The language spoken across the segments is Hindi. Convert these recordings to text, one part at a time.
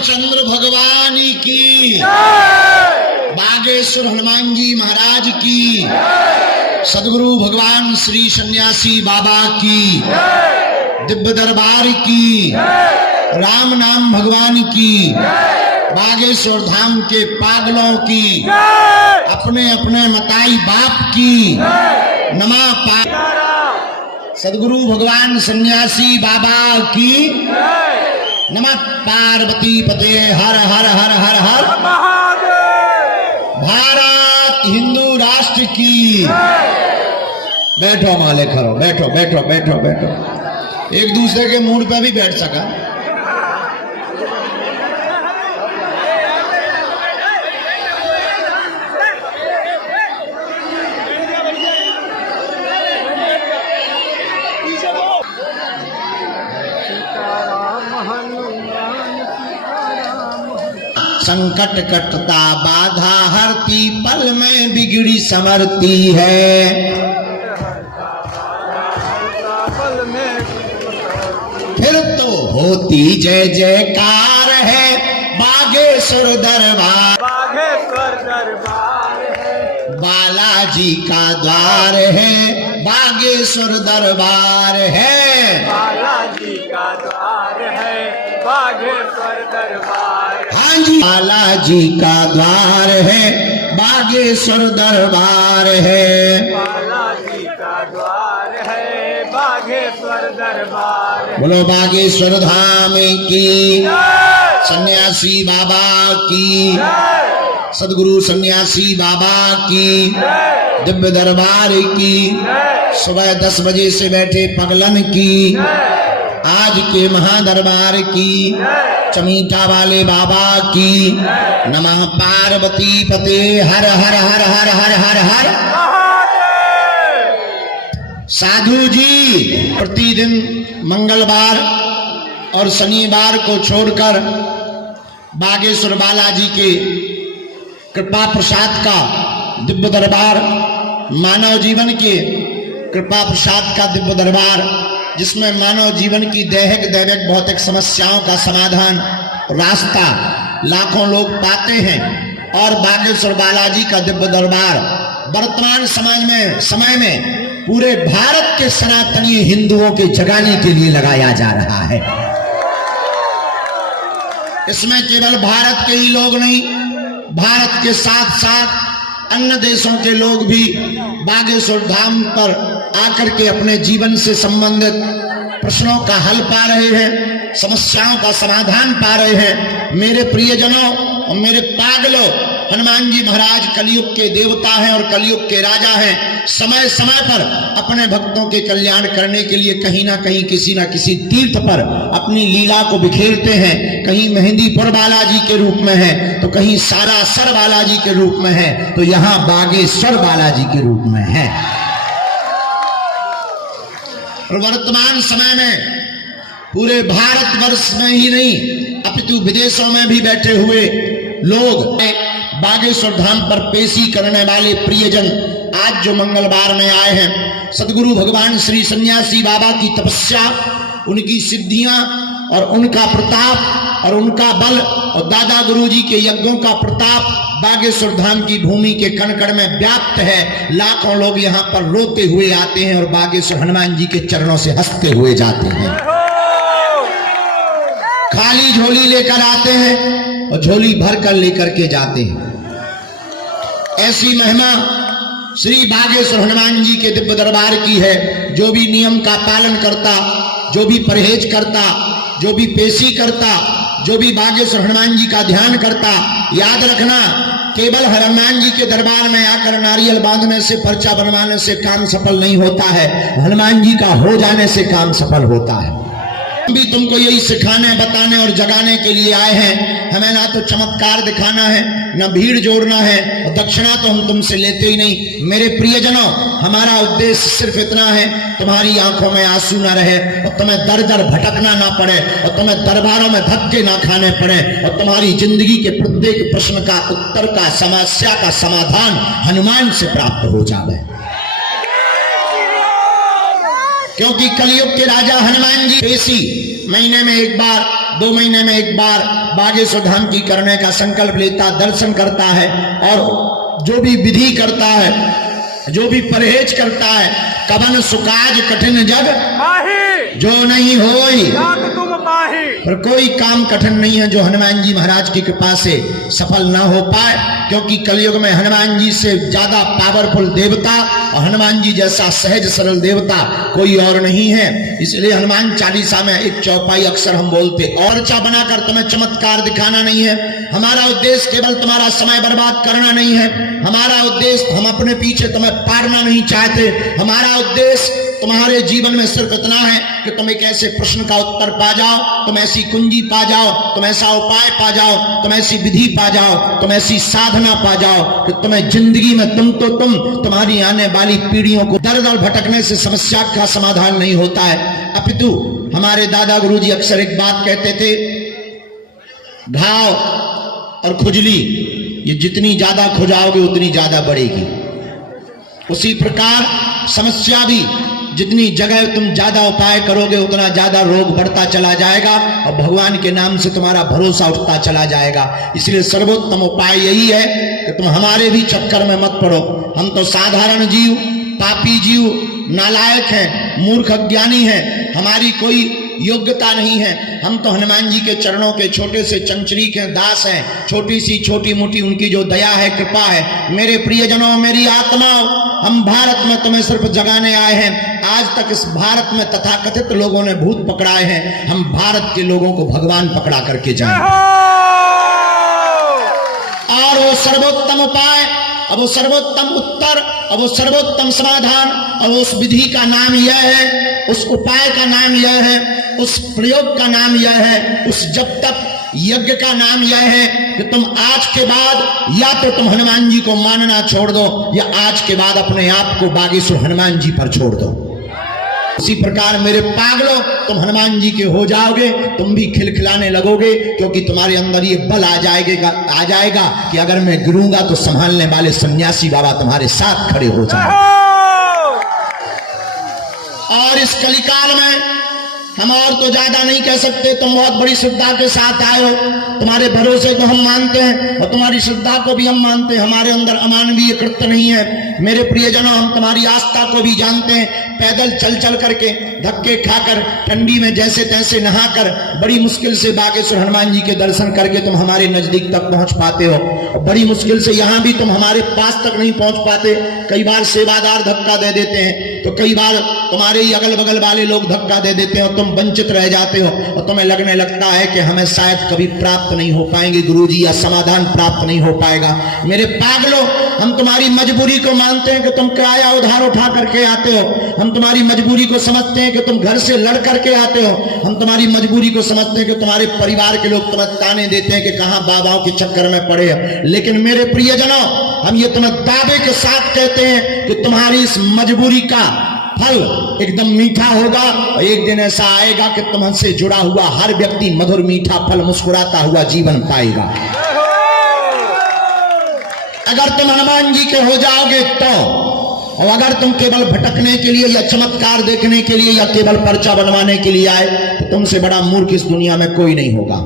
रामचंद्र भगवान की, बागेश्वर हनुमान जी महाराज की, सदगुरु भगवान श्री सन्यासी बाबा की, दिव्य दरबार की, राम नाम भगवान की, बागेश्वर धाम के पागलों की, अपने अपने मताई बाप की नमा पा, सदगुरु भगवान सन्यासी बाबा की नमः। पार्वती पते हर हर हर हर हर भारत हिंदू राष्ट्र की। बैठो माले करो, बैठो बैठो बैठो बैठो, एक दूसरे के मूड पे भी बैठ सका। संकट कटता बाधा हरती, पल में बिगड़ी समरती है। फिर तो होती जय जयकार है, बागेश्वर दरबार, बागेश्वर दरबार है, बालाजी का द्वार है, बागेश्वर दरबार है, बालाजी का द्वार है, बागेश्वर दरबार। हाँ जी, बालाजी का द्वार है, बागेश्वर दरबार है, बालाजी का द्वार है, बागेश्वर दरबार। बोलो बागेश्वर धाम की, सन्यासी बाबा की, सदगुरु सन्यासी बाबा की, दिव्य दरबार की, सुबह 10 बजे से बैठे पगलन की, आज के महादरबार की, चमीठा वाले बाबा की नमः। पार्वती पते हर हर हर हर हर हर हर। साधु जी प्रतिदिन मंगलवार और शनिवार को छोड़कर बागेश्वर बालाजी के कृपा प्रसाद का दिव्य दरबार, मानव जीवन के कृपा प्रसाद का दिव्य दरबार, जिसमें मानव जीवन की दैहिक दैविक भौतिक समस्याओं का समाधान रास्ता लाखों लोग पाते हैं। और बागेश्वर बालाजी का दिव्य दरबार वर्तमान समय में पूरे भारत के सनातनी हिंदुओं के जगाने के लिए लगाया जा रहा है। इसमें केवल भारत के ही लोग नहीं, भारत के साथ साथ अन्य देशों के लोग भी बागेश्वर धाम पर आकर के अपने जीवन से संबंधित प्रश्नों का हल पा रहे हैं, समस्याओं का समाधान पा रहे हैं। मेरे प्रियजनों और मेरे पागलों, हनुमान जी महाराज कलयुग के देवता हैं और कलयुग के राजा हैं। समय समय पर अपने भक्तों के कल्याण करने के लिए कहीं ना कहीं किसी ना किसी तीर्थ पर अपनी लीला को बिखेरते हैं। कहीं मेहंदीपुर बालाजी के रूप में है, तो कहीं सारासर बालाजी के रूप में है, तो यहाँ बागेश्वर बालाजी के रूप में है। और वर्तमान समय में पूरे भारतवर्ष में ही नहीं अपितु विदेशों में भी बैठे हुए लोग बागेश्वर धाम पर पेशी करने वाले प्रियजन आज जो मंगलवार में आए हैं, सदगुरु भगवान श्री सन्यासी बाबा की तपस्या, उनकी सिद्धियां और उनका प्रताप और उनका बल और दादा गुरुजी के यज्ञों का प्रताप बागेश्वर धाम की भूमि के कण कण में व्याप्त है। लाखों लोग यहाँ पर रोते हुए आते हैं और बागेश्वर हनुमान जी के चरणों से हंसते हुए जाते हैं। खाली झोली लेकर आते हैं और झोली भर कर लेकर के जाते हैं। ऐसी महिमा श्री बागेश्वर हनुमान जी के दिव्य दरबार की है। जो भी नियम का पालन करता, जो भी परहेज करता, जो भी पेशी करता, जो भी बागेश्वर हनुमान जी का ध्यान करता, याद रखना केवल हनुमान जी के दरबार में आकर नारियल बांधने से, पर्चा बनवाने से काम सफल नहीं होता है। हनुमान जी का हो जाने से काम सफल होता है। हम भी तुमको यही सिखाने, बताने और जगाने के लिए आए हैं। हमें ना तो चमत्कार दिखाना है, ना भीड़ जोड़ना है, और दक्षिणा तो हम तुमसे लेते ही नहीं। मेरे प्रियजनों, हमारा उद्देश्य सिर्फ इतना है, तुम्हारी आंखों में आंसू ना रहे और तुम्हें दर दर भटकना ना पड़े और तुम्हें दरबारों में धक्के ना खाने पड़े और तुम्हारी जिंदगी के प्रत्येक प्रश्न का उत्तर का, समस्या का समाधान हनुमान से प्राप्त हो जाए। क्योंकि कलयुग के राजा हनुमान जी पेशी महीने में एक बार 2 महीने में एक बार बागेश्वर धाम की करने का संकल्प लेता, दर्शन करता है और जो भी विधि करता है, जो भी परहेज करता है, कवन सुकाज कठिन जग जो नहीं होई, पर कोई काम कठिन नहीं है जो हनुमान जी महाराज की कृपा से सफल ना हो पाए, क्योंकि कलयुग में हनुमान जी से ज्यादा पावरफुल देवता और हनुमान जी जैसा सहज सरल देवता कोई और नहीं है। इसलिए हनुमान चालीसा में एक चौपाई अक्सर हम बोलते, और चा बनाकर तुम्हें चमत्कार दिखाना नहीं है। हमारा उद्देश्य केवल तुम्हारा समय बर्बाद करना नहीं है। हमारा उद्देश्य, हम अपने पीछे तुम्हें पारना नहीं चाहते। हमारा उद्देश्य तुम्हारे जीवन में सिर्फ इतना है कि तुम एक ऐसे प्रश्न का उत्तर पा जाओ, तुम ऐसी कुंजी पा जाओ, तुम ऐसा उपाय पा जाओ, तुम ऐसी विधि पा जाओ, तुम ऐसी साधना पा जाओ कि तुम्हें जिंदगी में तुम्हारी आने वाली पीढ़ियों को दर दर भटकने से समस्या का समाधान नहीं होता है। अपितु हमारे दादा गुरुजी अक्सर एक बात कहते थे, घाव और खुजली ये जितनी ज्यादा खुजाओगे उतनी ज्यादा बढ़ेगी। उसी प्रकार समस्या भी, जितनी जगह तुम ज्यादा उपाय करोगे उतना ज्यादा रोग बढ़ता चला जाएगा और भगवान के नाम से तुम्हारा भरोसा उठता चला जाएगा। इसलिए सर्वोत्तम उपाय यही है कि तुम हमारे भी चक्कर में मत पड़ो। हम तो साधारण जीव, पापी जीव, नालायक हैं, मूर्ख अज्ञानी हैं, हमारी कोई योग्यता नहीं है। हम तो हनुमान जी के चरणों के छोटे से चंचरीक हैं, दास हैं, छोटी सी छोटी मोटी उनकी जो दया है, कृपा है। मेरे प्रियजनों, मेरी आत्माओं, हम भारत में तुम्हें सिर्फ जगाने आए हैं। आज तक इस भारत में तथाकथित लोगों ने भूत पकड़ाए हैं, हम भारत के लोगों को भगवान पकड़ा करके जाएंगे। और वो सर्वोत्तम उपाय, अब वो सर्वोत्तम उत्तर, अब वो सर्वोत्तम समाधान, और उस विधि का नाम यह है, उस उपाय का नाम यह है, उस प्रयोग का नाम यह है, उस जब तक यज्ञ का नाम यह है कि तुम आज के बाद या तो तुम हनुमान जी को मानना छोड़ दो, या आज के बाद अपने आप को बागेश्वर हनुमान जी पर छोड़ दो। उसी प्रकार मेरे पागलों, तुम हनुमान जी के हो जाओगे, तुम भी खिलखिलाने लगोगे, क्योंकि तुम्हारे अंदर ये बल आ जाएगा कि अगर मैं गिरूंगा तो संभालने वाले सन्यासी बाबा तुम्हारे साथ खड़े हो जाएंगे। और इस कलिकाल में हम और तो ज्यादा नहीं कह सकते। तुम बहुत बड़ी श्रद्धा के साथ आए हो, तुम्हारे भरोसे को हम मानते हैं और तुम्हारी श्रद्धा को भी हम मानते हैं। हमारे अंदर अमानवीय कृत्य नहीं है। मेरे प्रियजनों, हम तुम्हारी आस्था को भी जानते हैं। पैदल चल चल करके, धक्के खाकर, ठंडी में जैसे तैसे नहाकर, बड़ी मुश्किल से बागेश्वर हनुमान जी के दर्शन करके तुम हमारे नजदीक तक पहुंच पाते हो। बड़ी मुश्किल से यहाँ भी तुम हमारे पास तक नहीं पहुंच पाते। कई बार सेवादार धक्का दे देते हैं, तो कई बार तुम्हारे ही अगल बगल वाले लोग धक्का दे देते हैं और तुम वंचित रह जाते हो और तुम्हें लगने लगता है कि हमें शायद कभी प्राप्त नहीं हो पाएंगे गुरुजी, या समाधान प्राप्त नहीं हो पाएगा। मेरे पागलों, हम तुम्हारी मजबूरी को मानते हैं कि तुम किराया उधार उठा करके आते हो। हम तुम्हारी मजबूरी को समझते हैं कि तुम घर से लड़ करके आते हो। हम तुम्हारी मजबूरी को समझते हैं कि तुम्हारे परिवार के लोग तुम्हें ताने देते हैं कि कहां बाबाओं के चक्कर में पड़े हैं। लेकिन मेरे प्रियजनों, हम ये तुम्हें दावे के साथ कहते हैं कि तुम्हारी इस मजबूरी का फल एकदम मीठा होगा, और एक दिन ऐसा आएगा कि तुमसे जुड़ा हुआ हर व्यक्ति मधुर मीठा फल मुस्कुराता हुआ जीवन पाएगा। अगर तुम हनुमान जी के हो जाओगे तो, और अगर तुम केवल भटकने के लिए या चमत्कार देखने के लिए या केवल पर्चा बनवाने के लिए आए, तो तुमसे बड़ा मूर्ख इस दुनिया में कोई नहीं होगा।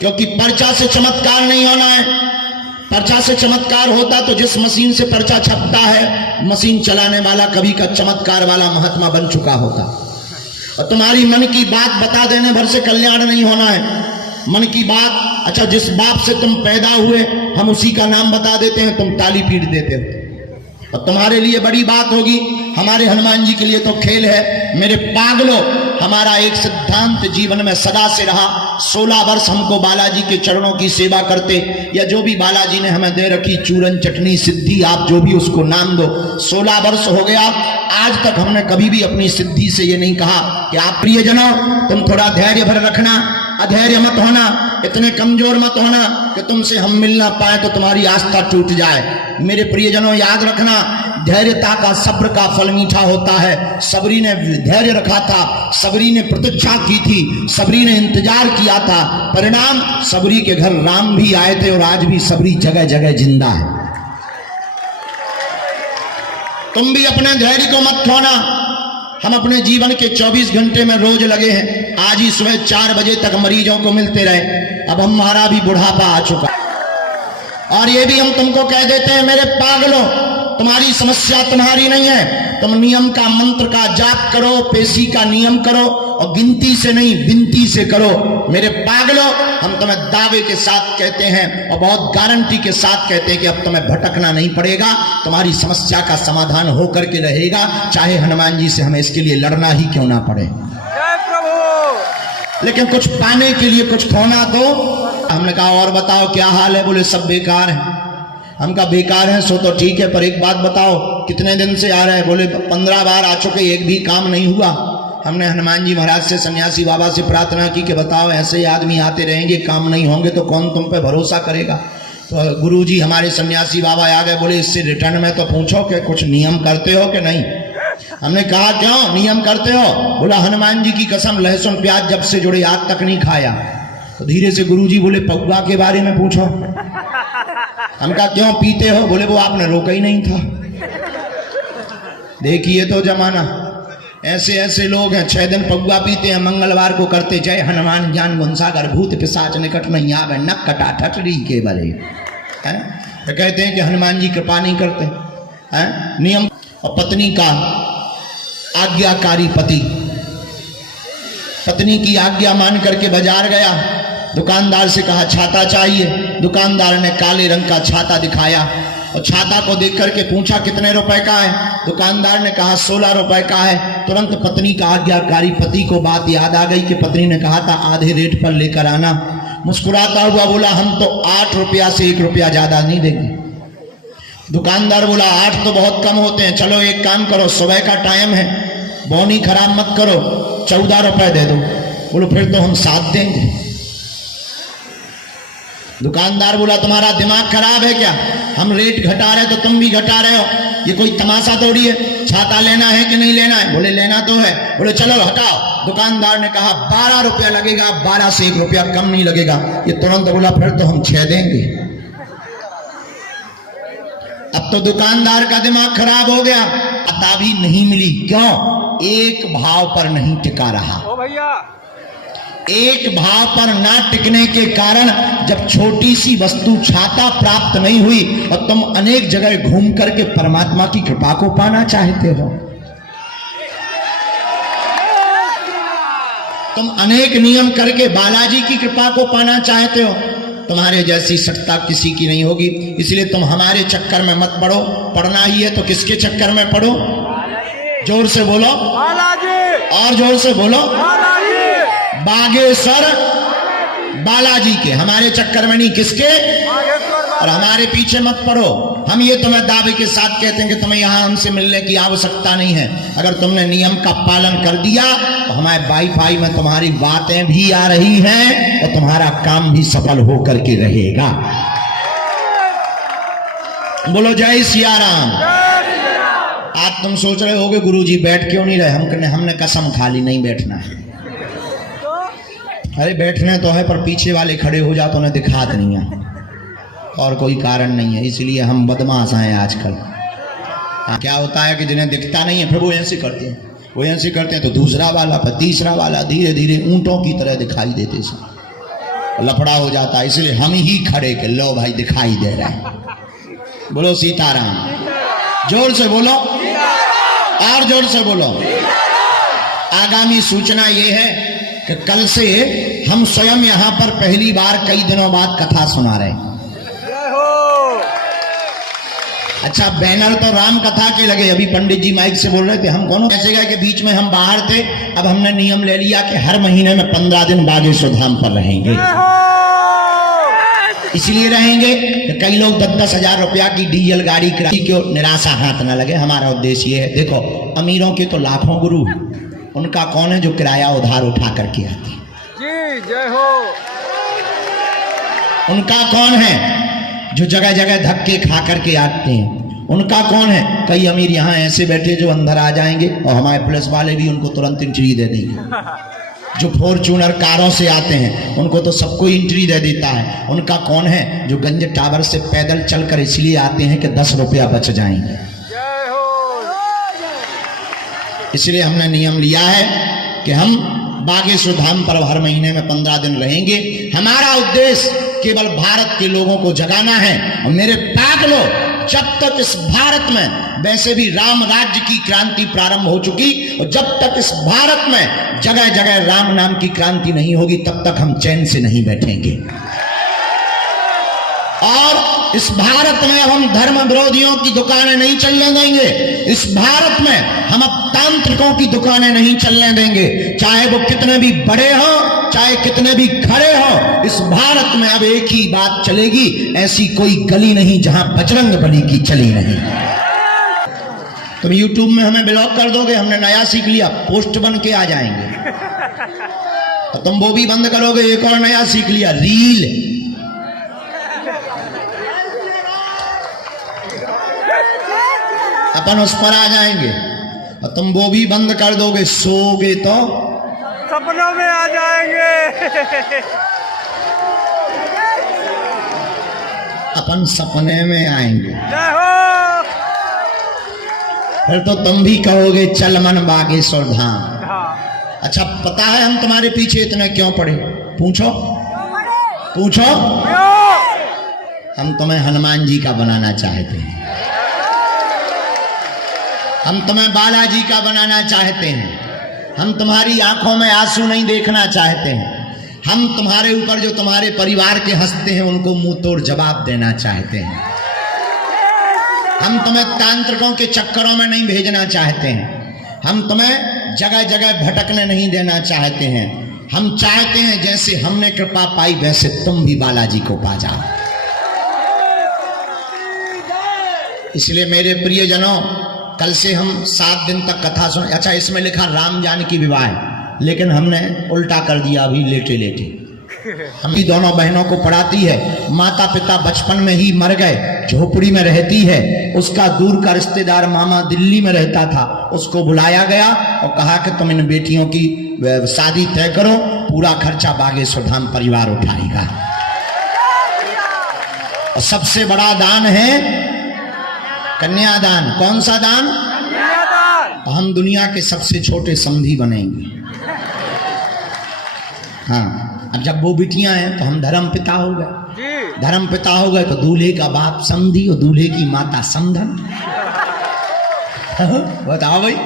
क्योंकि पर्चा से चमत्कार नहीं होना है। पर्चा से चमत्कार होता तो जिस मशीन से पर्चा छपता है, मशीन चलाने वाला कभी का चमत्कार वाला महात्मा बन चुका होता। और तुम्हारी मन की बात बता देने भर से कल्याण नहीं होना है। मन की बात, अच्छा जिस बाप से तुम पैदा हुए हम उसी का नाम बता देते हैं, तुम ताली पीट देते हो। और तुम्हारे लिए बड़ी बात होगी, हमारे हनुमान जी के लिए तो खेल है। मेरे पागलों, हमारा एक सिद्धांत जीवन में सदा से रहा। 16 वर्ष हमको बालाजी के चरणों की सेवा करते, या जो भी बालाजी ने हमें दे रखी चूरन चटनी सिद्धि, आप जो भी उसको नाम दो, 16 वर्ष हो गया। आज तक हमने कभी भी अपनी सिद्धि से ये नहीं कहा कि आप प्रियजनों तुम थोड़ा धैर्य भर रखना, अधैर्य मत होना, इतने कमजोर मत होना कि तुमसे हम मिल ना पाए तो तुम्हारी आस्था टूट जाए। मेरे प्रियजनों, याद रखना, धैर्यता का, सब्र का फल मीठा होता है। सबरी ने धैर्य रखा था, सबरी ने प्रतीक्षा की थी, सबरी ने इंतजार किया था। परिणाम, सबरी के घर राम भी आए थे और आज भी सबरी जगह जगह जिंदा है। तुम भी अपने धैर्य को मत खोना। हम अपने जीवन के 24 घंटे में रोज लगे हैं। आज ही सुबह 4 बजे तक मरीजों को मिलते रहे। अब हमारा भी बुढ़ापा आ चुका और ये भी हम तुमको कह देते हैं, मेरे पागलों, तुम्हारी समस्या तुम्हारी नहीं है। तुम नियम का मंत्र का जाप करो, पेशी का नियम करो और गिनती से नहीं विनती से करो। मेरे पागलों, हम तुम्हें दावे के साथ कहते हैं और बहुत गारंटी के साथ कहते हैं कि अब तुम्हें भटकना नहीं पड़ेगा। तुम्हारी समस्या का समाधान होकर के रहेगा, चाहे हनुमान जी से हमें इसके लिए लड़ना ही क्यों ना पड़े। जय प्रभु। लेकिन कुछ पाने के लिए कुछ खोना तो। हमने कहा और बताओ क्या हाल है? बोले सब बेकार है। हम कहा बेकार है सो तो ठीक है, पर एक बात बताओ कितने दिन से आ रहे हैं? बोले 15 बार आ चुके, एक भी काम नहीं हुआ। हमने हनुमान जी महाराज से, सन्यासी बाबा से प्रार्थना की कि बताओ ऐसे ही आदमी आते रहेंगे, काम नहीं होंगे तो कौन तुम पे भरोसा करेगा। तो गुरुजी हमारे सन्यासी बाबा आ गए, बोले इससे रिटर्न में तो पूछो कि कुछ नियम करते हो कि नहीं। हमने कहा क्यों नियम करते हो? बोला हनुमान जी की कसम, लहसुन प्याज जब से जुड़े आज तक नहीं खाया। तो धीरे से गुरुजी बोले पौवा के बारे में पूछो। हम कहा क्यों पीते हो? बोले वो आपने रोका ही नहीं था। देखिए तो जमाना, ऐसे ऐसे लोग हैं 6 दिन पौवा पीते हैं, मंगलवार को करते जय हनुमान ज्ञान गुणसागर भूत पिशाच निकट नहीं आवे नक कटा ठटरी के बले। तो कहते हैं कि हनुमान जी कृपा नहीं करते हैं। नियम। और पत्नी का आज्ञाकारी पति, पत्नी की आज्ञा मान करके बाजार गया, दुकानदार से कहा छाता चाहिए। दुकानदार ने काले रंग का छाता दिखाया और छाता को देख करके पूछा कितने रुपए का है? दुकानदार ने कहा 16 रुपए का है। तुरंत पत्नी का आज्ञाकारी पति को बात याद आ गई कि पत्नी ने कहा था आधे रेट पर लेकर आना। मुस्कुराता हुआ बोला हम तो 8 रुपया से 1 रुपया ज्यादा नहीं देंगे। दुकानदार बोला 8 तो बहुत कम होते हैं, चलो एक काम करो, सुबह का टाइम है, बौनी खराब मत करो, 14 रुपए दे दो। बोलो फिर तो हम 7 देंगे। दुकानदार बोला तुम्हारा दिमाग खराब है क्या? हम रेट घटा रहे तो तुम भी घटा रहे हो, ये कोई तमाशा थोड़ी है। छाता लेना है कि नहीं लेना है? बोले लेना तो है। बोले चलो हटाओ। दुकानदार ने कहा 12 रुपया लगेगा, 12 से 1 रुपया कम नहीं लगेगा। ये तुरंत बोला फिर तो हम 6 देंगे। अब तो दुकानदार का दिमाग खराब हो गया, अता भी नहीं मिली। क्यों? एक भाव पर नहीं टिका रहा। ओ भैया, एक भाव पर ना टिकने के कारण जब छोटी सी वस्तु छाता प्राप्त नहीं हुई और तुम अनेक जगह घूम करके परमात्मा की कृपा को पाना चाहते हो, तुम अनेक नियम करके बालाजी की कृपा को पाना चाहते हो, तुम्हारे जैसी सत्ता किसी की नहीं होगी। इसलिए तुम हमारे चक्कर में मत पड़ो। पढ़ना ही है तो किसके चक्कर में पढ़ो? जोर से बोलो बालाजी, और जोर से बोलो बालाजी, बागेश्वर बालाजी के। हमारे चक्कर में नहीं, किसके? और हमारे पीछे मत पड़ो। हम ये तुम्हें दावे के साथ कहते हैं कि तुम्हें यहाँ हमसे मिलने की आवश्यकता नहीं है। अगर तुमने नियम का पालन कर दिया तो हमारे वाईफाई में तुम्हारी बातें भी आ रही हैं और तुम्हारा काम भी सफल होकर के रहेगा। बोलो जय सिया राम। आज तुम सोच रहे होगे गुरुजी बैठ क्यों नहीं रहे? हमने कसम खा ली नहीं बैठना है। अरे बैठने तो है, पर पीछे वाले खड़े हो जाते उन्हें दिखा नहीं है, और कोई कारण नहीं है। इसलिए हम बदमाश हैं आजकल। क्या होता है कि जिन्हें दिखता नहीं है फिर वो ऐसे करते हैं, वो ऐसे करते हैं तो दूसरा वाला फिर तीसरा वाला धीरे धीरे ऊंटों की तरह दिखाई देते सब, लफड़ा हो जाता है। इसलिए हम ही खड़े के लो भाई दिखाई दे रहा है। बोलो सीताराम। जोर से बोलो और जोर से बोलो। आगामी सूचना ये है कि कल से हम स्वयं यहाँ पर पहली बार कई दिनों बाद कथा सुना रहे हैं। अच्छा, बैनर तो राम कथा के लगे। अभी पंडित जी माइक से बोल रहे थे, हम कौन ऐसे गए कि बीच में हम बाहर थे। अब हमने नियम ले लिया कि हर महीने में 15 दिन बागेश्वर धाम पर रहेंगे। इसलिए रहेंगे कि कई लोग 10-10 हजार रुपया की डीजल गाड़ी किराए क्यों निराशा हाथ न लगे। हमारा उद्देश्य ये है, देखो अमीरों के तो लाखों गुरु, उनका कौन है जो किराया उधार उठा करके आते हैं? जी जय हो। उनका कौन है जो जगह जगह धक्के खा करके आते हैं? उनका कौन है? कई अमीर यहाँ ऐसे बैठे जो अंदर आ जाएंगे और हमारे पुलिस वाले भी उनको तुरंत एंट्री दे देंगे। जो फॉर्च्यूनर कारों से आते हैं उनको तो सबको एंट्री दे देता है। उनका कौन है जो गंज टावर से पैदल चलकर इसलिए आते हैं कि 10 रुपया बच जाएंगे। इसलिए हमने नियम लिया है कि हम बागेश्वर धाम पर हर महीने में 15 दिन रहेंगे। हमारा उद्देश्य केवल भारत के लोगों को जगाना है। और मेरे पागलों, जब तक इस भारत में वैसे भी राम राज्य की क्रांति प्रारंभ हो चुकी, और जब तक इस भारत में जगह जगह राम नाम की क्रांति नहीं होगी, तब तक हम चैन से नहीं बैठेंगे। और इस भारत में हम धर्म विरोधियों की दुकानें नहीं चलने देंगे। इस भारत में हम अब तांत्रिकों की दुकानें नहीं चलने देंगे, चाहे वो कितने भी बड़े हो, चाहे कितने भी खड़े हो। इस भारत में अब एक ही बात चलेगी, ऐसी कोई गली नहीं जहां बजरंग बली की चली नहीं। तुम YouTube में हमें ब्लॉक कर दोगे, हमने नया सीख लिया, पोस्ट बन के आ जाएंगे। तो तुम वो भी बंद करोगे, एक और नया सीख लिया, रील। अपन उस पर आ जाएंगे। और तुम वो भी बंद कर दोगे, सोओगे तो सपनों में आ जाएंगे। अपन सपने में आएंगे। जय हो। फिर तो तुम भी कहोगे चल मन बागेश्वर धाम। हाँ। अच्छा, पता है हम तुम्हारे पीछे इतने क्यों पड़े? पूछो पूछो। हम तुम्हें हनुमान जी का बनाना चाहते हैं, हम तुम्हें बालाजी का बनाना चाहते हैं, हम तुम्हारी आंखों में आंसू नहीं देखना चाहते हैं, हम तुम्हारे ऊपर जो तुम्हारे परिवार के हंसते हैं उनको मुंह तोड़ जवाब देना चाहते हैं, हम तुम्हें तांत्रिकों के चक्करों में नहीं भेजना चाहते हैं, हम तुम्हें जगह जगह भटकने नहीं देना चाहते हैं। हम चाहते हैं जैसे हमने कृपा पाई वैसे तुम भी बालाजी को पा जाओ। इसलिए मेरे प्रियजनों, कल से हम 7 दिन तक कथा सुन। अच्छा, इसमें लिखा राम जानकी विवाह, लेकिन हमने उल्टा कर दिया अभी लेटे लेटे। हम ही दोनों बहनों को पढ़ाती है, माता पिता बचपन में ही मर गए, झोपड़ी में रहती है, उसका दूर का रिश्तेदार मामा दिल्ली में रहता था, उसको बुलाया गया और कहा कि तुम इन बेटियों की शादी तय करो, पूरा खर्चा बागेश्वर धाम परिवार उठाएगा। और सबसे बड़ा दान है कन्यादान। कौन सा दान? कन्यादान। हम दुनिया के सबसे छोटे समधी बनेंगे। हाँ, अब जब वो बिटियां हैं तो हम धर्म पिता हो गए। धर्म पिता हो गए तो दूल्हे का बाप समधी और दूल्हे की माता समधन। बताओ भाई,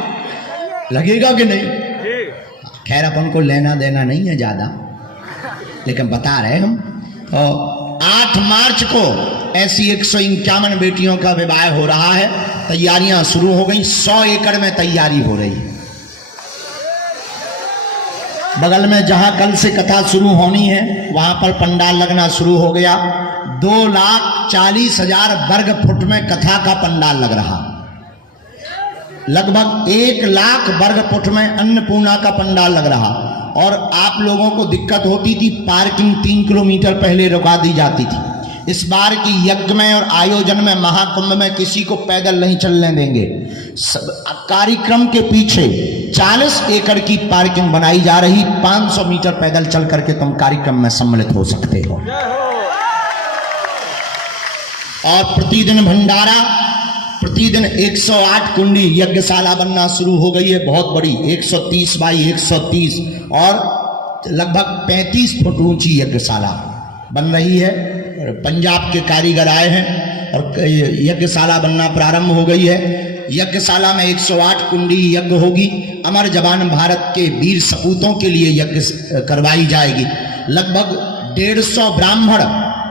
लगेगा कि नहीं? खैर, अपन को लेना देना नहीं है ज्यादा, लेकिन बता रहे हम। तो 8 मार्च को ऐसी 151 बेटियों का विवाह हो रहा है। तैयारियां शुरू हो गई, 100 एकड़ में तैयारी हो रही है। बगल में जहां कल से कथा शुरू होनी है वहां पर पंडाल लगना शुरू हो गया। 2,40,000 वर्ग फुट में कथा का पंडाल लग रहा। लगभग 1 लाख वर्ग फुट में अन्नपूर्णा का पंडाल लग रहा। और आप लोगों को दिक्कत होती थी, पार्किंग 3 किलोमीटर पहले रुका दी जाती थी। इस बार की यज्ञ में और आयोजन में, महाकुंभ में किसी को पैदल नहीं चलने देंगे। कार्यक्रम के पीछे 40 एकड़ की पार्किंग बनाई जा रही। 500 मीटर पैदल चल करके तुम कार्यक्रम में सम्मिलित हो सकते हो। और प्रतिदिन भंडारा, प्रतिदिन 108 कुंडी यज्ञशाला बनना शुरू हो गई है, बहुत बड़ी, 130 बाई 130 और लगभग 35 फुट ऊंची यज्ञशाला बन रही है। पंजाब के कारीगर आए हैं और यज्ञशाला बनना प्रारंभ हो गई है। यज्ञशाला में 108 कुंडी यज्ञ होगी। अमर जवान भारत के वीर सपूतों के लिए यज्ञ करवाई जाएगी। लगभग 150 ब्राह्मण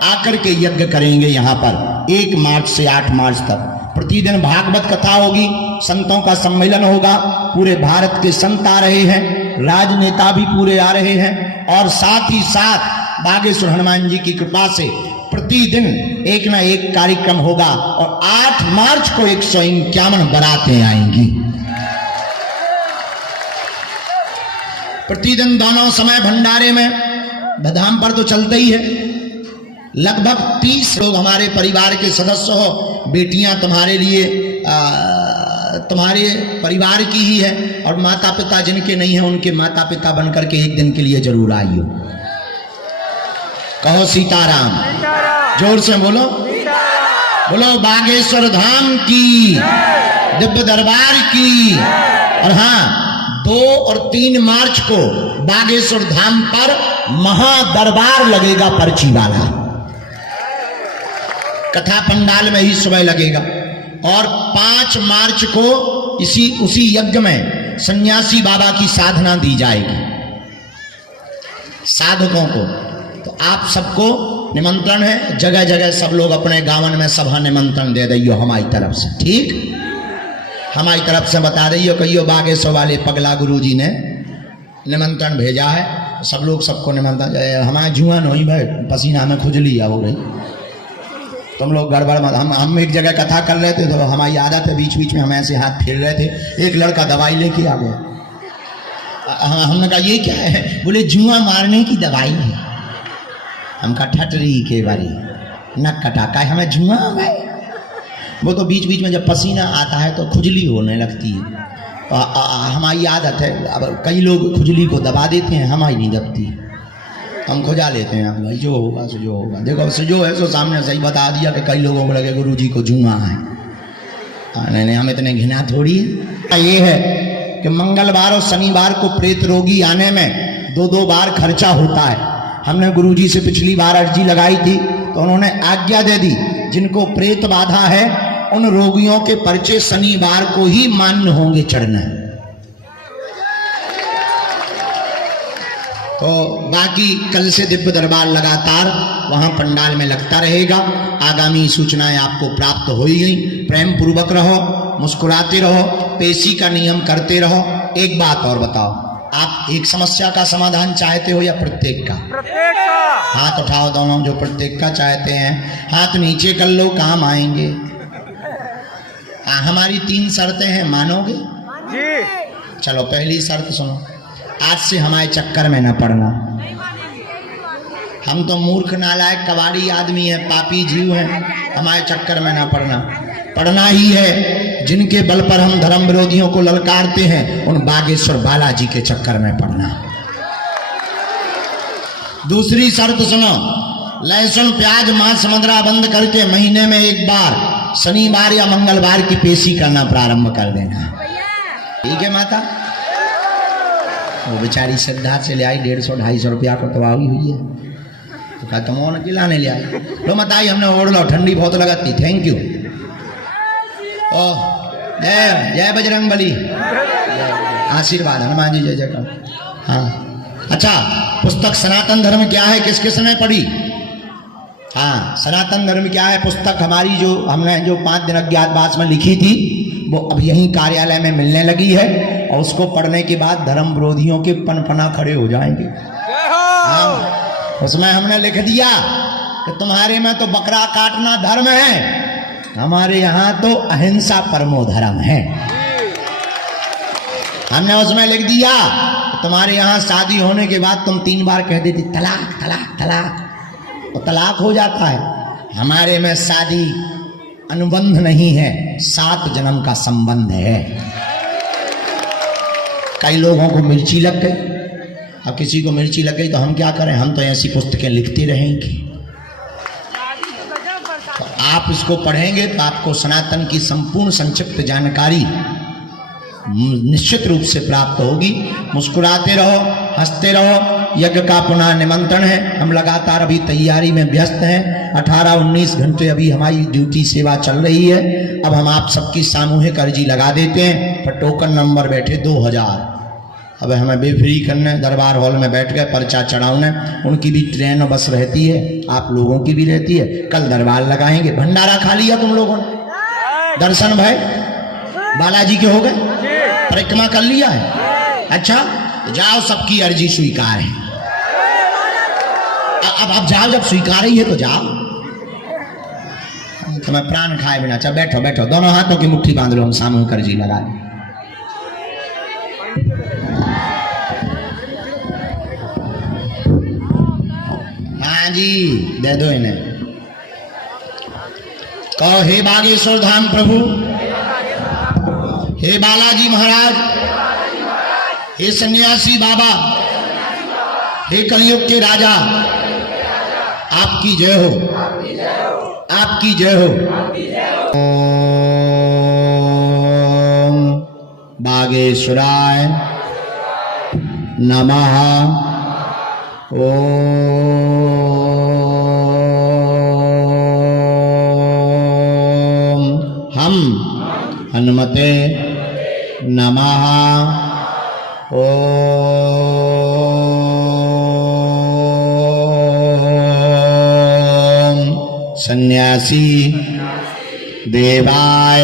आकर के यज्ञ करेंगे यहाँ पर 1 मार्च से 8 मार्च तक। प्रतिदिन भागवत कथा होगी, संतों का सम्मेलन होगा। पूरे भारत के संत आ रहे हैं, राजनेता भी पूरे आ रहे हैं। और साथ ही साथ बागेश्वर हनुमान जी की कृपा से प्रतिदिन एक ना एक कार्यक्रम होगा। और 8 मार्च को 151 बारातें आएंगी। प्रतिदिन दोनों समय भंडारे में धाम पर तो चलते ही है। लगभग 30 लोग हमारे परिवार के सदस्य हो। बेटियां तुम्हारे लिए तुम्हारे परिवार की ही है, और माता पिता जिनके नहीं है उनके माता पिता बनकर के एक दिन के लिए जरूर आइयो। कहो सीताराम, जोर से बोलो, बोलो बागेश्वर धाम की, दिव्य दरबार की, और हाँ, 2 और 3 मार्च को बागेश्वर धाम पर महादरबार लगेगा पर्ची वाला, कथा पंडाल में ही सुबह लगेगा। और 5 मार्च को उसी यज्ञ में सन्यासी बाबा की साधना दी जाएगी साधकों को। तो आप सबको निमंत्रण है, जगह जगह सब लोग अपने गांवन में सभा निमंत्रण दे दियो हमारी तरफ से, ठीक, हमारी तरफ से बता दियो, कहियो बागेश्वर वाले पगला गुरुजी ने निमंत्रण भेजा है, सब लोग सबको निमंत्रण। हमारे जुआन हो भाई, पसीना में खुजली हो रही, तुम लोग गड़बड़ मत। हम एक जगह कथा कर रहे थे तो हमारी आदत है बीच बीच में हम ऐसे हाथ फेर रहे थे, एक लड़का दवाई लेके आ गया। हमने कहा ये क्या है? बोले जुआ मारने की दवाई है। हम कहा ठटरी के बारी नक कटा है हमें जुआ भाई। वो तो बीच बीच में जब पसीना आता है तो खुजली होने लगती है। हमारी आदत है, अब कई लोग खुजली को दबा देते हैं, हमारी नहीं दबती, हम खुजा लेते हैं। भाई जो होगा सो जो होगा, देखो सो जो है सो सामने सही बता दिया कि कई लोगों को लगे गुरु जी को जुआ है। नहीं, हम इतने घिना थोड़ी है। ये है कि मंगलवार और शनिवार को प्रेत रोगी आने में 2-2 बार खर्चा होता है। हमने गुरु जी से पिछली बार अर्जी लगाई थी तो उन्होंने आज्ञा दे दी, जिनको प्रेत बाधा है उन रोगियों के पर्चे शनिवार को ही मान्य होंगे चढ़ना। तो बाकी कल से दिव्य दरबार लगातार वहां पंडाल में लगता रहेगा। आगामी सूचनाएं आपको प्राप्त हो ही गई। प्रेम पूर्वक रहो, मुस्कुराते रहो, पेशी का नियम करते रहो। एक बात और बताओ, आप एक समस्या का समाधान चाहते हो या प्रत्येक का? प्रत्येक का। हाथ उठाओ दोनों जो प्रत्येक का चाहते हैं, हाथ नीचे कर लो, काम आएंगे। हमारी 3 शर्तें हैं, मानोगे? जी। चलो पहली शर्त सुनो, आज से हमारे चक्कर में न पड़ना। हम तो मूर्ख नालायक कबाड़ी आदमी है, पापी जीव हैं, हमारे चक्कर में न पड़ना। पढ़ना ही है जिनके बल पर हम धर्म विरोधियों को ललकारते हैं, उन बागेश्वर बालाजी के चक्कर में पड़ना। दूसरी शर्त सुनो, लहसुन प्याज मांस मदिरा बंद करके महीने में 1 बार शनिवार या मंगलवार की पेशी करना प्रारंभ कर देना। ठीक है माता? वो बेचारी श्रद्धा से ले आई 150-250 रुपया को तो आई हुई है, तो कहा तुम और खिलाने ले आई। लो मत आई, हमने ओढ़ लो, ठंडी बहुत लगती। Thank you. ओ जय जय बजरंग बली, आशीर्वाद हनुमान जी जय जयकार। हाँ अच्छा, पुस्तक सनातन धर्म क्या है किस किसने पढ़ी? हाँ, सनातन धर्म क्या है पुस्तक हमारी जो हमने जो 5 दिन अज्ञातवास में लिखी थी वो अब यहीं कार्यालय में मिलने लगी है, और उसको पढ़ने के बाद धर्म विरोधियों के पनपना खड़े हो जाएंगे। हाँ, उसमें हमने लिख दिया कि तुम्हारे में तो बकरा काटना धर्म है, हमारे यहाँ तो अहिंसा परमो धर्म है। हमने उसमें लिख दिया तुम्हारे यहाँ शादी होने के बाद तुम 3 बार कह देती तलाक तलाक तलाक, तो तलाक हो जाता है। हमारे में शादी अनुबंध नहीं है, 7 जन्म का संबंध है। कई लोगों को मिर्ची लग गई, अब किसी को मिर्ची लग गई तो हम क्या करें? हम तो ऐसी पुस्तकें लिखते रहेंगे। तो आप इसको पढ़ेंगे तो आपको सनातन की संपूर्ण संक्षिप्त जानकारी निश्चित रूप से प्राप्त होगी। मुस्कुराते रहो, हंसते रहो। यज्ञ का पुनः निमंत्रण है, हम लगातार अभी तैयारी में व्यस्त हैं। 18-19 घंटे अभी हमारी ड्यूटी सेवा चल रही है। अब हम आप सबकी सामूहिक अर्जी लगा देते हैं, पर टोकन नंबर बैठे 2000। अब हमें बेफ्री करने दरबार हॉल में बैठ गए, पर्चा चढ़ाने। उनकी भी ट्रेन और बस रहती है, आप लोगों की भी रहती है। कल दरबार लगाएंगे। भंडारा खा लिया तुम लोगों ने? दर्शन भाई बालाजी के हो गए? परिक्रमा कर लिया है? अच्छा, जाओ, सबकी अर्जी स्वीकार है। अब जाओ, जब स्वीकार ही है तो जाओ। तो मैं प्राण खाए बिना, अच्छा बैठो बैठो, दोनों हाथों की मुट्ठी बांध लो, हम सामूहिक अर्जी लगा लें। हाँ जी, दे दो इन्हें। कहो, हे बागेश्वर धाम प्रभु, हे बालाजी महाराज, हे सन्यासी बाबा, हे कलयुग के राजा, आपकी जय हो, आपकी जय हो। ओम बाग बागेश्वराय नमः। ओम हम हनुमते नमः। ओम सन्यासी देवाय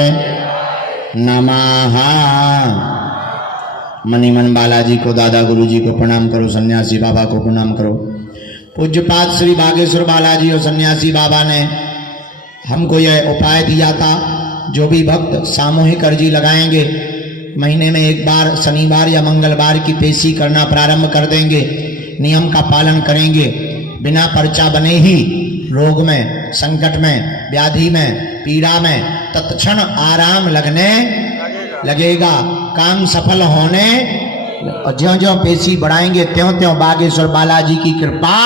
नमः। मणिमन बालाजी को, दादा गुरुजी को प्रणाम करो, सन्यासी बाबा को प्रणाम करो। पूज्यपाद श्री बागेश्वर बालाजी और सन्यासी बाबा ने हमको यह उपाय दिया था, जो भी भक्त सामूहिक अर्जी लगाएंगे महीने में एक बार शनिवार या मंगलवार की पेशी करना प्रारंभ कर देंगे, नियम का पालन करेंगे, बिना पर्चा बने ही रोग में, संकट में, व्याधि में, पीड़ा में तत्क्षण आराम लगने लगेगा, काम सफल होने, और ज्यों ज्यों पेशी बढ़ाएंगे त्यों त्यों बागेश्वर बालाजी की कृपा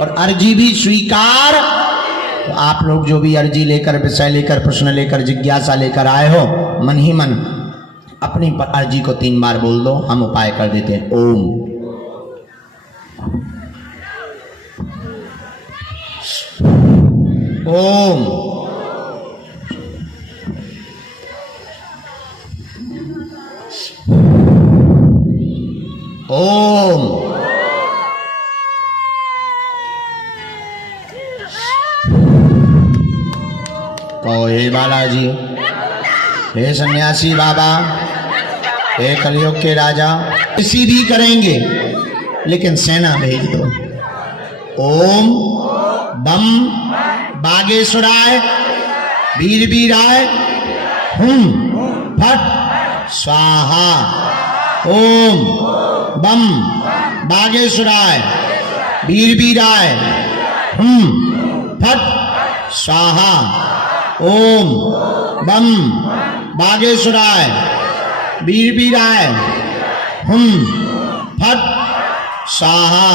और अर्जी भी स्वीकार। तो आप लोग जो भी अर्जी लेकर, विषय लेकर, प्रश्न लेकर, जिज्ञासा लेकर आए हो, मन ही मन अपनी अर्जी को 3 बार बोल दो, हम उपाय कर देते हैं। ओम ओम ओम कहो हे बालाजी, हे सन्यासी बाबा, हे कलयुग के राजा, किसी भी करेंगे लेकिन सेना भेज दो। ओम बम बागेश्वराय वीर वीराय हुम फट स्वाहा। ओम बम बागेश्वराय वीर वीराय हुम फट स्वाहा। ओम बम बागेश्वराय वीर वीराय हुम फट स्वाहा।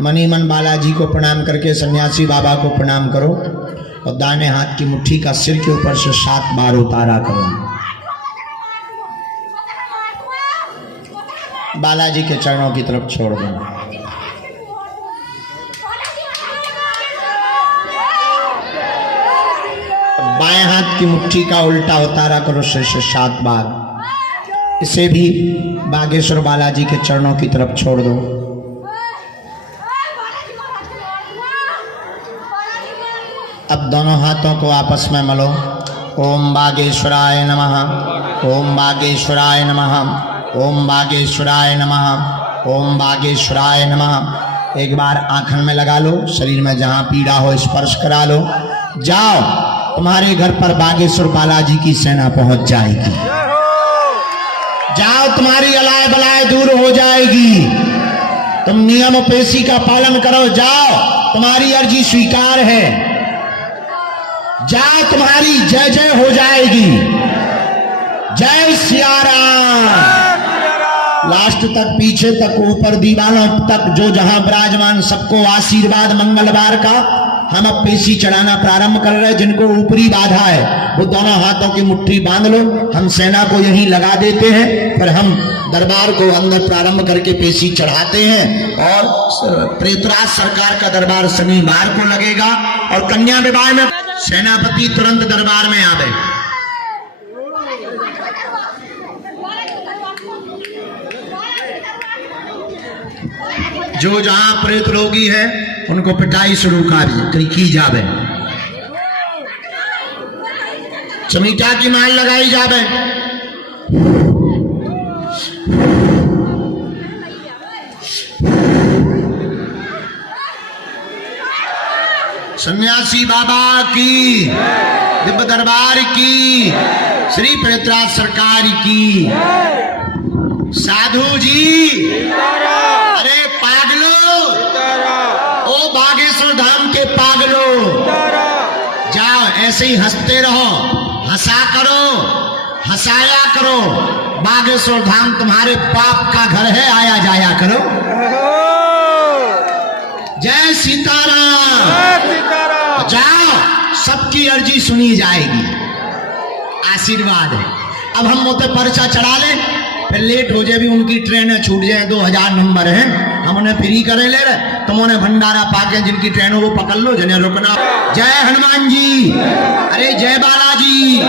मणिमन बालाजी को प्रणाम करके सन्यासी बाबा को प्रणाम करो और दाहिने हाथ की मुट्ठी का सिर के ऊपर से 7 बार उतारा करो। बालाजी के चरणों की तरफ छोड़ दो। बाएं हाथ की मुट्ठी का उल्टा उतारा करो सिर से 7 बार। इसे भी बागेश्वर बालाजी के चरणों की तरफ छोड़ दो। अब दोनों हाथों को आपस में मलो। ओम बागेश्वराय नमः, ओम बागेश्वराय नमः, ओम बागेश्वराय नमः, ओम बागेश्वराय नमः। एक बार आंखन में लगा लो, शरीर में जहां पीड़ा हो स्पर्श करा लो। जाओ, तुम्हारे घर पर बागेश्वर बालाजी की सेना पहुंच जाएगी। जाओ, तुम्हारी अलाय बलाय दूर हो जाएगी। तुम नियम पेशी का पालन करो। जाओ, तुम्हारी अर्जी स्वीकार है। जाओ, तुम्हारी जय जय हो जाएगी। जय सिया राम। लास्ट तक, पीछे तक, ऊपर दीवानों तक, जो जहां विराजमान, सबको आशीर्वाद मंगलवार का। हम अब पेशी चढ़ाना प्रारंभ कर रहे हैं। जिनको ऊपरी बाधा है वो दोनों हाथों की मुट्ठी बांध लो। हम सेना को यहीं लगा देते हैं, फिर हम दरबार को अंदर प्रारंभ करके पेशी चढ़ाते हैं। और प्रेतराज सरकार का दरबार शनिवार को लगेगा और कन्या विवाह में सेनापति तुरंत दरबार में आवे। जो जहां प्रेत रोगी है उनको पिटाई शुरू की जावे। चमीटा की माल लगाई जावे। सन्यासी बाबा की, दिव्य दरबार की, श्री प्रेतराज सरकार की। साधु जी, अरे पागलो, ओ बागेश्वर धाम के पागलो, जाओ ऐसे ही हंसते रहो, हंसा करो, हंसाया करो। बागेश्वर धाम तुम्हारे पाप का घर है, आया जाया करो। जय सीताराम। जाओ, सबकी अर्जी सुनी जाएगी। आशीर्वाद है। अब हम मोते पर्चा चढ़ा लें, फिर लेट हो जाए भी, उनकी ट्रेनें छूट जाए, 2000 नंबर है, हम उन्हें फ्री करे ले रहे, तुम उन्हें भंडारा पाके जिनकी ट्रेन हो वो पकड़ लो, जिन्हें रुकना। जय हनुमान जी, अरे जय बालाजी।